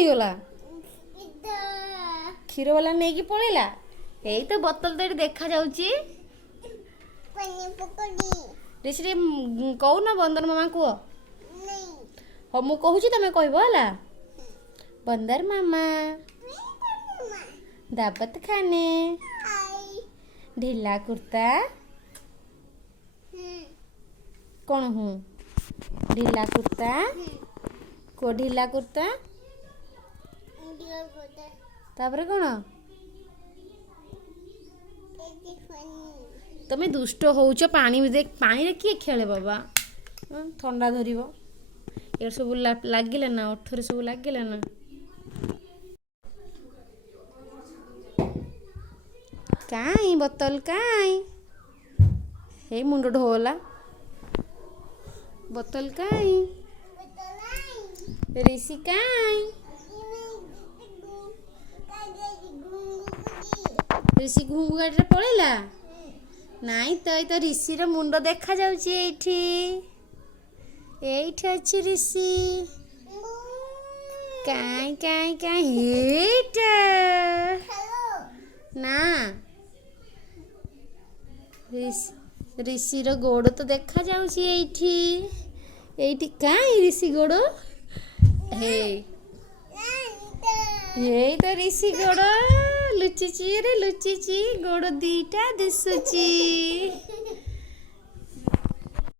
ନେଇଗଲା କ୍ଷୀର ବାଲା ନେଇକି ପଳେଇଲା। ଏଇ ତ ବୋତଲ ତ ଏଠି ଦେଖା ଯାଉଛି। ରିସି କହୁନ ବନ୍ଦର ମାମା କୁହ। ହଉ ମୁଁ କହୁଛି ତମେ କହିବ ହେଲା। बंदर मामा दावत खाने ढीला कुर्ता कौन हूँ ढीला कुर्ता को ढीला कुर्ता तापर कौन तुम्हें दुष्ट होउच पानी देख पानी रे किए खेले बाबा ठंडा धरिबो ये सब लागिला ना ओठरे सब लागिला ना काई बोतल काई हे मुंड ढोला बोतल काई ऋषि काई ऋषि घुंगु गाड़ी रे पळेला नाई तो ऋषि रो मुंड देखा जाउची एठी अच्छी ऋषि काई काई काई हेटा ना ऋषि रो गोड़ तो देखा जाउची एठी काई ऋषि गोड़ हे तो ऋषि गोड़ लुचिची रे लुचिची गोड़ दीटा दिसुची।